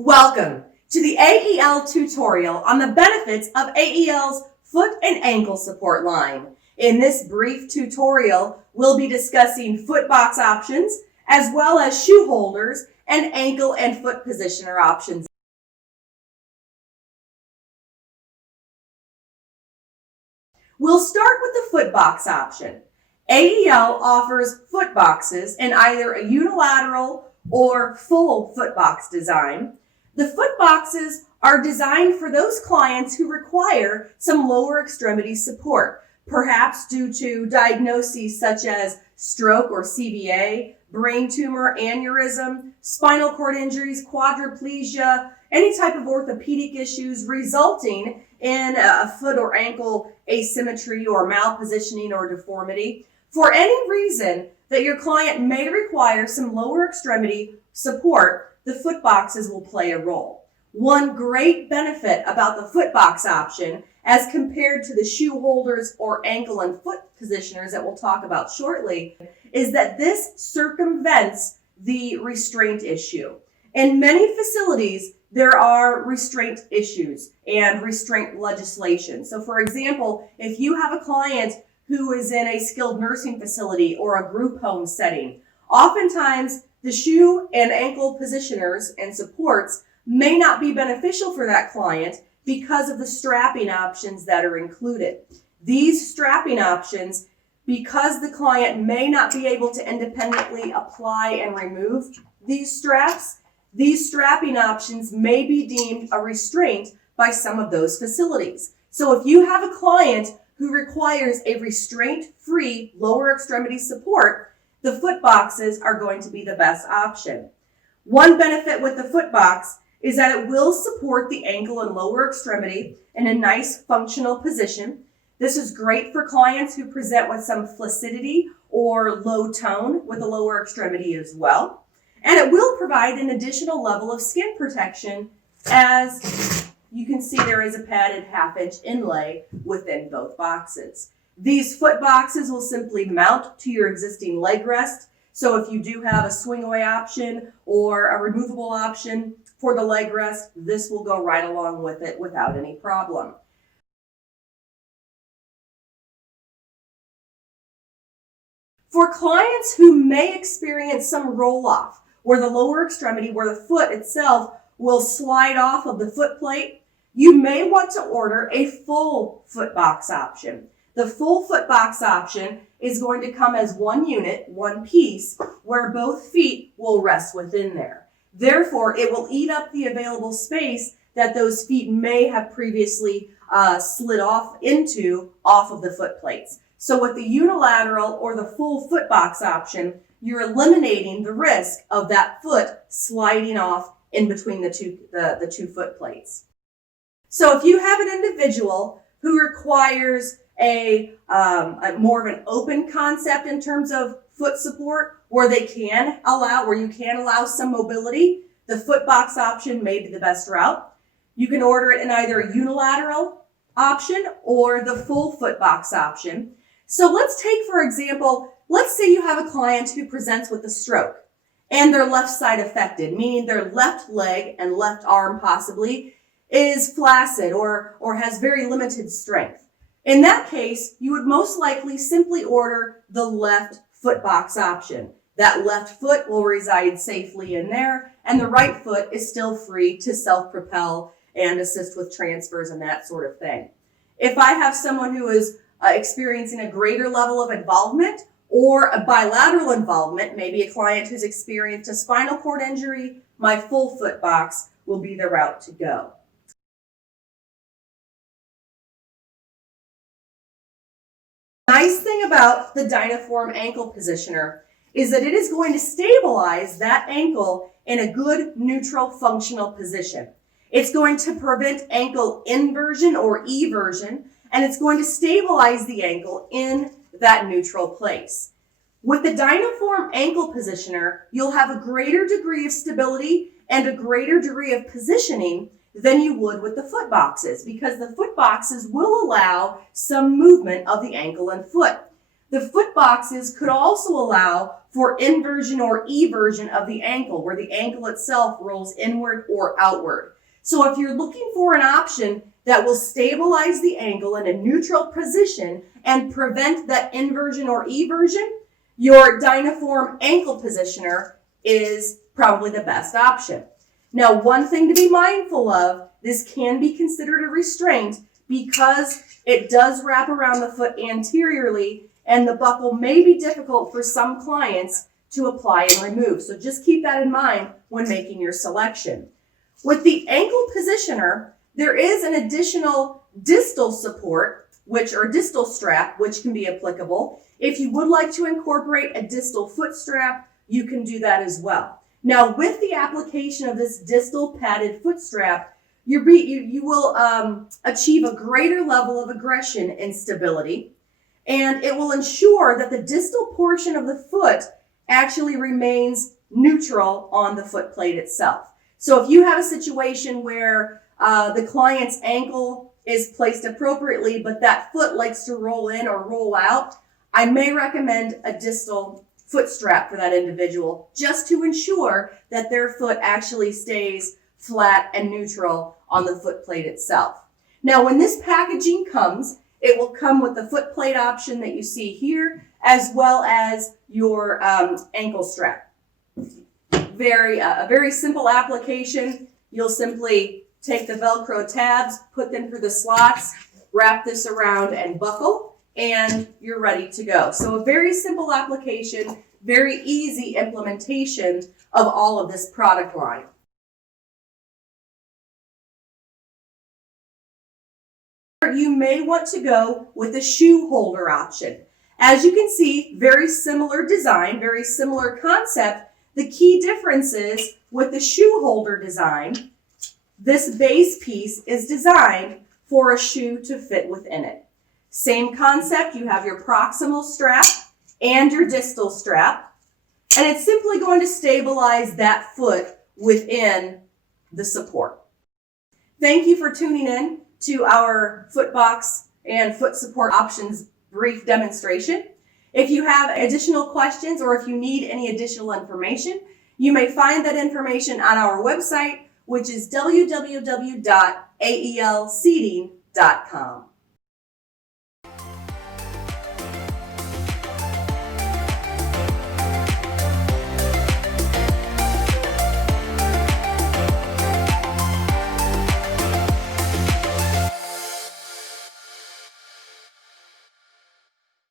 Welcome to the AEL tutorial on the benefits of AEL's foot and ankle support line. In this brief tutorial, we'll be discussing foot box options as well as shoe holders and ankle and foot positioner options. We'll start with the foot box option. AEL offers foot boxes in either a unilateral or full foot box design. The foot boxes are designed for those clients who require some lower extremity support, perhaps due to diagnoses such as stroke or CVA, brain tumor, aneurysm, spinal cord injuries, quadriplegia, any type of orthopedic issues resulting in a foot or ankle asymmetry or malpositioning or deformity. For any reason that your client may require some lower extremity support, the foot boxes will play a role. One great benefit about the foot box option as compared to the shoe holders or ankle and foot positioners that we'll talk about shortly is that this circumvents the restraint issue. In many facilities, there are restraint issues and restraint legislation. So for example, if you have a client who is in a skilled nursing facility or a group home setting, oftentimes the shoe and ankle positioners and supports may not be beneficial for that client because of the strapping options that are included. These strapping options, because the client may not be able to independently apply and remove these straps, these strapping options may be deemed a restraint by some of those facilities. So if you have a client who requires a restraint-free lower extremity support, the foot boxes are going to be the best option. One benefit with the foot box is that it will support the ankle and lower extremity in a nice functional position. This is great for clients who present with some flaccidity or low tone with the lower extremity as well. And it will provide an additional level of skin protection. As you can see, there is a padded 1/2-inch inlay within both boxes. These foot boxes will simply mount to your existing leg rest. So if you do have a swing away option or a removable option for the leg rest, this will go right along with it without any problem. For clients who may experience some roll off, where the lower extremity, where the foot itself will slide off of the foot plate, you may want to order a full foot box option. The full foot box option is going to come as one unit, one piece, where both feet will rest within there. Therefore, it will eat up the available space that those feet may have previously slid off of the foot plates. So with the unilateral or the full foot box option, you're eliminating the risk of that foot sliding off in between the two foot plates. So if you have an individual who requires a more of an open concept in terms of foot support, where you can allow some mobility, the foot box option may be the best route. You can order it in either a unilateral option or the full foot box option. So let's take, for example, let's say you have a client who presents with a stroke and their left side affected, meaning their left leg and left arm possibly is flaccid or has very limited strength. In that case, you would most likely simply order the left foot box option. That left foot will reside safely in there, and the right foot is still free to self-propel and assist with transfers and that sort of thing. If I have someone who is experiencing a greater level of involvement or a bilateral involvement, maybe a client who's experienced a spinal cord injury, my full foot box will be the route to go. Nice thing about the Dynaform ankle positioner is that it is going to stabilize that ankle in a good neutral functional position. It's going to prevent ankle inversion or eversion, and it's going to stabilize the ankle in that neutral place. With the Dynaform ankle positioner, you'll have a greater degree of stability and a greater degree of positioning than you would with the foot boxes, because the foot boxes will allow some movement of the ankle and foot. The foot boxes could also allow for inversion or eversion of the ankle, where the ankle itself rolls inward or outward. So if you're looking for an option that will stabilize the ankle in a neutral position and prevent that inversion or eversion, your Dynaform ankle positioner is probably the best option. Now, one thing to be mindful of, this can be considered a restraint because it does wrap around the foot anteriorly, and the buckle may be difficult for some clients to apply and remove. So just keep that in mind when making your selection. With the ankle positioner, there is an additional distal support, or distal strap, which can be applicable. If you would like to incorporate a distal foot strap, you can do that as well. Now, with the application of this distal padded foot strap, you will achieve a greater level of aggression and stability, and it will ensure that the distal portion of the foot actually remains neutral on the foot plate itself. So if you have a situation where the client's ankle is placed appropriately, but that foot likes to roll in or roll out, I may recommend a distal foot strap for that individual, just to ensure that their foot actually stays flat and neutral on the foot plate itself. Now, when this packaging comes, it will come with the foot plate option that you see here, as well as your ankle strap. A very simple application. You'll simply take the Velcro tabs, put them through the slots, wrap this around and buckle, and you're ready to go. So a very simple application, very easy implementation of all of this product line. You may want to go with the shoe holder option. As you can see, very similar design, very similar concept. The key difference is with the shoe holder design, this base piece is designed for a shoe to fit within it. Same concept, you have your proximal strap and your distal strap, and it's simply going to stabilize that foot within the support. Thank you for tuning in to our foot box and foot support options brief demonstration. If you have additional questions or if you need any additional information, you may find that information on our website, which is www.aelseating.com.